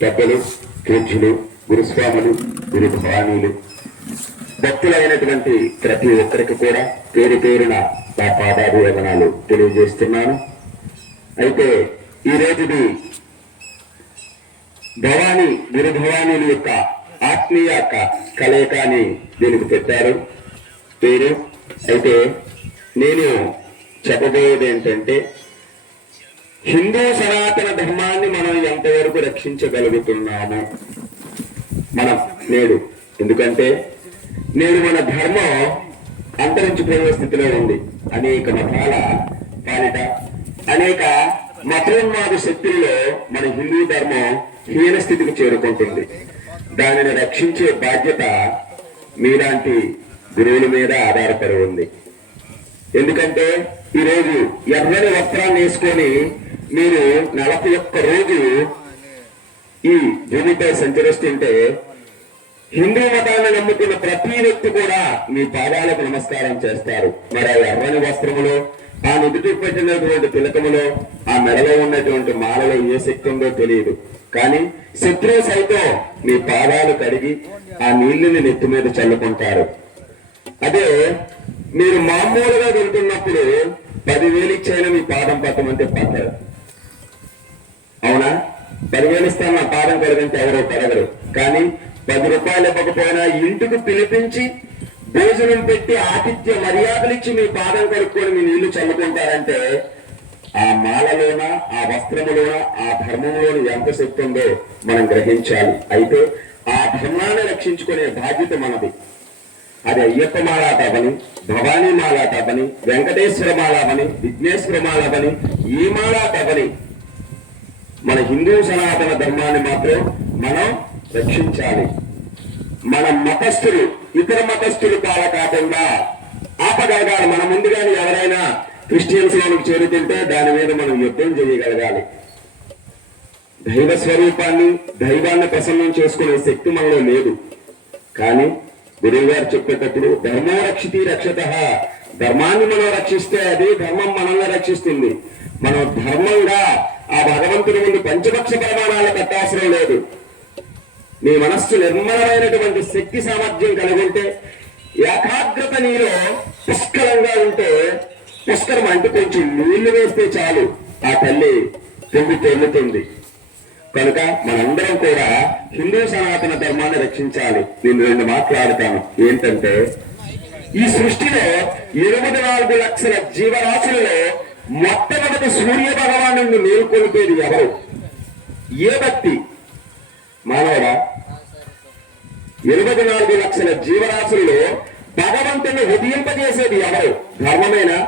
పెద్దలు, పూజ్యులు, గురుస్వాములు, గురు భవానీలు, భక్తులైనటువంటి ప్రతి ఒక్కరికి కూడా పేరు పేరున నా పాదాభివందనాలు తెలియజేస్తున్నాను. అయితే ఈ రోజుది భవానీ గురు భవానీల యొక్క ఆత్మీయ కలయిక అని దీనికి పెట్టారు పేరు. అయితే నేను చెప్పబోయేది ఏంటంటే, హిందూ సనాతన ధర్మాన్ని మనం ఎంతవరకు రక్షించగలుగుతున్నాము మనం నేడు. ఎందుకంటే నేడు మన ధర్మం అంతరించిపోయే స్థితిలో ఉంది. అనేక మతాల పాలిట అనేక మతోన్మాద శక్తుల్లో మన హిందూ ధర్మం హీన స్థితికి చేరుకుంటుంది. దానిని రక్షించే బాధ్యత మీలాంటి గురువుల మీద ఆధారపడి ఉంది. ఎందుకంటే ఈరోజు ఎర్రని వస్త్రాన్ని వేసుకొని మీరు 41 రోజులు ఈ భూమిపై సంచరిస్తుంటే హిందూ మతాన్ని నమ్ముతున్న ప్రతి వ్యక్తి కూడా మీ పాదాలకు నమస్కారం చేస్తారు. మరి ఆ ఎర్రని వస్త్రములో, ఆ నుదుటి పెట్టినటువంటి తిలకములో, ఆ మెడలో ఉన్నటువంటి మాలలో ఏ శక్తి ఉందో తెలియదు. కానీ శత్రువు సైతం మీ పాదాలు కడిగి ఆ నీళ్లని నెత్తి మీద చల్లుకుంటారు. అదే మీరు మామూలుగా వెళ్తున్నప్పుడు 10,000 ఇచ్చైనా మీ పాదం పట్టమంటే పట్టరు. అవునా? 10,000 ఇస్తాను నా పాదం కడిగంటే ఎవరో పడగరు. కానీ 10 రూపాయలు ఇవ్వకపోయినా ఇంటికి పిలిపించి భోజనం పెట్టి ఆతిథ్య మర్యాదలు ఇచ్చి మీ పాదం కడుక్కొని మీ నీళ్లు చల్లుకుంటారంటే ఆ మాలలోన, ఆ వస్త్రములోన, ఆ ధర్మంలోన ఎంత శక్తి ఉందో మనం గ్రహించాలి. అయితే ఆ ధర్మాన్ని రక్షించుకునే బాధ్యత మనది. అది అయ్యప్ప మాలాట అవని, భవానీ మాలాట అవని, వెంకటేశ్వర మాల అవని, విఘ్నేశ్వర మాల అవని, ఈ మాలాట అవని, మన హిందూ సనాతన ధర్మాన్ని మాత్రం మనం రక్షించాలి. మన మతస్థులు ఇతర మతస్థులు పాల కాకుండా ఆపగలగాలి. మన ముందుగానే ఎవరైనా క్రిస్టియన్స్ లోనికి చేరుతుంటే దాని మీద మనం యుద్ధం చేయగలగాలి. దైవ స్వరూపాన్ని, దైవాన్ని ప్రసన్నం చేసుకునే శక్తి మనలో లేదు. కానీ గురువు గారు చెప్పేటప్పుడు ధర్మో రక్షితి రక్షత, ధర్మాన్ని మనం రక్షిస్తే అది ధర్మం మనల్ని రక్షిస్తుంది. మనం ధర్మంగా ఆ భగవంతుని ముందు పంచపక్ష ప్రమాణాలు కట్టాల్సిన లేదు. నీ మనస్సు నిర్మలమైనటువంటి శక్తి సామర్థ్యం కలిగి ఉంటే, ఏకాగ్రత నీలో పుష్కలంగా ఉంటే, పుష్కరం అంటే కొంచెం నీళ్లు వేస్తే చాలు ఆ తల్లి తెల్లుతుంది. కనుక మనందరం కూడా హిందూ సనాతన ధర్మాన్ని రక్షించాలి. నేను 2 మాట్లాడతాను. ఏంటంటే, ఈ సృష్టిలో 24 లక్షల జీవరాశులలో మొట్టమొదటి సూర్య భగవాను మేల్కొల్పేది ఎవరు? ఏ భక్తి మానవుడా? 24 లక్షల జీవరాశులలో భగవంతుని ఉదయింపజేసేది ఎవరు? ధర్మమేనా?